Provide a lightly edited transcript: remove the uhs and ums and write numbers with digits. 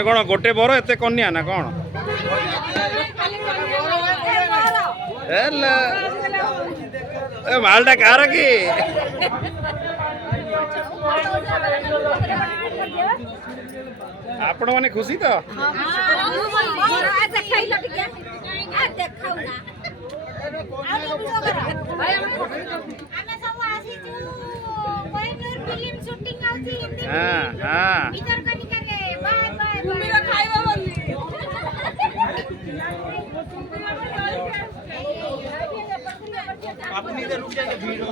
माने कौन गोटे बर एते कन्या ना कौन मालटा कार कि आपण माने खुशी तो हाँ हाँ अपनी इधर रुक जाएंगे भीड़